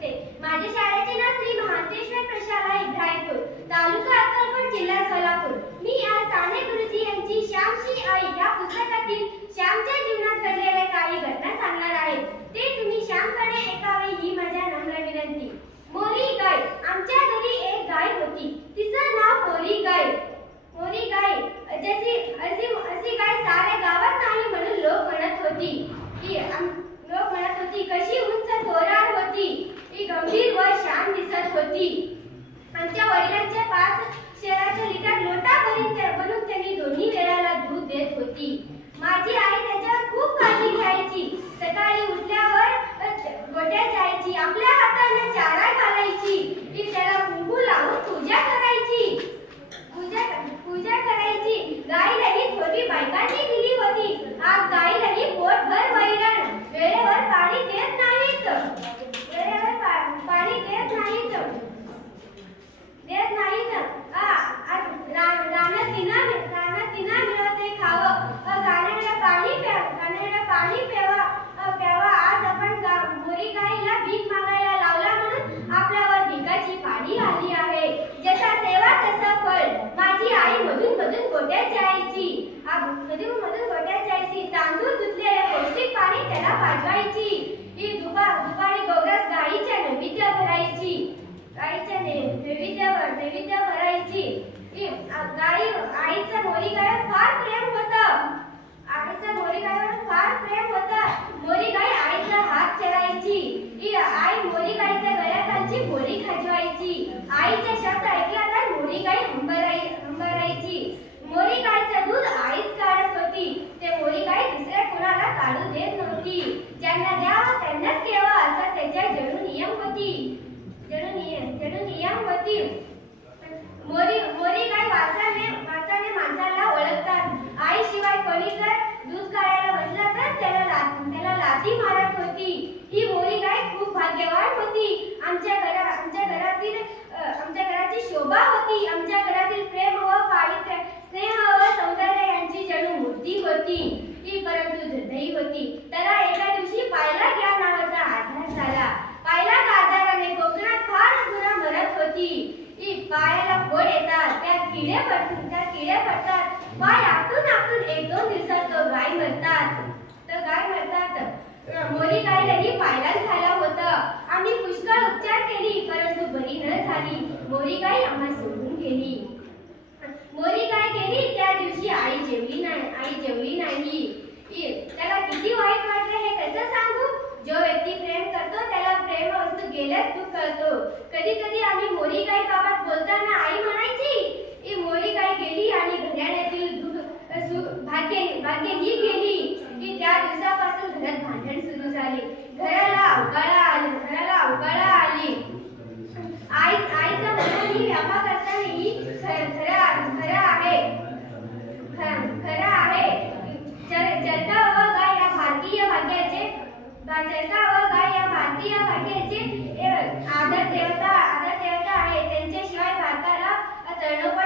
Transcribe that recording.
शिकते. माझ्या शाळेचे नाव श्री महांतेश्वर प्रशाला इब्राहिमपूर, तालुका अक्कलकोट, जिल्हा सोलापूर. मी आज साने गुरुजी यांची श्यामची आई या पुस्तकातील श्यामच्या जीवनात घडलेल्या काही घटना सांगणार आहे. ते तुम्ही श्यामपणे ऐकावे ही माझ्या नम्र विनंती. मोरी गाय. आमच्या घरी एक गाय होती. तिचं नाव मोरी गाय. मोरी गाय अशी गाय साऱ्या गावात नाही म्हणून लोक म्हणत होती. कशी उंच थोराड होती. ही गंभीर व शांत दिसत होती. आमच्या वडिलांच्या 5 शेराचे लिटर लोटा बनून त्यांनी दोन्ही वेळाला दूध देत होती. माझी आई त्याच्यावर खूप काळजी घ्यायची. सकाळी उठल्यावर गोठ्यात जायची, आपल्या हाताने चारा घालायची, ती त्याला कुंकू लावून पूजा करायची. गाईलाही थोडी बायकांनी दिली होती. आज गाईलाही पोटभर वैरण. वेळेवर पाणी देत नाहीत. रानात दिना मिळते खावं. गाण्याला पाणी प्यावा. आज आपण मोरी गाईला भीक मागायला लावला म्हणून आपल्यावर भिकाची पाडी आली आहे. जसा सेवा तसा फळ. माझी आई मधून गोठ्यात जायची. तांदूळ धुतलेले पौष्टिक पाणी त्याला पाजवायची. ही दुपारी गौरास गाईच्या नैवेद्य भरायची. आईचं मोरी गायीवर फार प्रेम होतं. मोरी गाय आईचा हात चरायची. आई मोरी गायीच्या गळ्याखालची मोरी खाजवायची. आईचे शब्द ऐकला तर मोरी गाय हंबरायची. मोरी गायचं दूध आईच काढत होती. ते मोरी गाय दुसऱ्या कोणाला काढू देत नव्हती. ज्यांना द्यावं त्यांनाच घ्यावं असा त्याच्या जणू नियम होती. मोरी गाय वासाने माणसाला ओळखतात. आई शिवाय कोणी जर दूध काढायला बसला तर त्याला लाथी मारत होती. ही मोरी गाय खूप भाग्यवान होती. आमच्या घराची शोभा होती. आमच्या घरातील प्रेम व पावित्र्य, स्नेह व सौंदर्य यांची जणू मूर्ती होती. ही परंतु दुर्दैवी होती. त्याला एका दिवशी पायला या नावाचा आजार झाला. पायला आजाराने कोकणात फार गुरा मरत होती. पायाला फोड येतात, त्यात किडे पडतात. पाय आपटून 1-2 दिवसात गाय मरतात. मोरी गायलाही पायलाच झाला होता. आम्ही पुष्कळ उपचार केली परंतु बरी न झाली. मोरी गाय आम्हाला सोडून गेली. मोरी गाय गेली त्या दिवशी आई जेवली नाही. त्याला किती वाईट वाटले हे कसं सांगू. जो व्यक्ती प्रेम करतो त्याला प्रेम वस्तू गेल्यास दुःख कळतो. कधी आम्ही मोरी गाय बाबत बोलताना आई म्हणायची, ही मोरी गाय गेली आणि घराण्यातील भाग्य ही गेली. की त्या दिवसापासून घरात भांडण सुरू झाले. घराला अवकाळा आली. आईचा म्हणून ही व्यापा करताना ही खरं आहे. चरखा व गाय या भारतीय भाग्याचे आदर देवता आहे. त्यांच्याशिवाय भारताला तळणोपात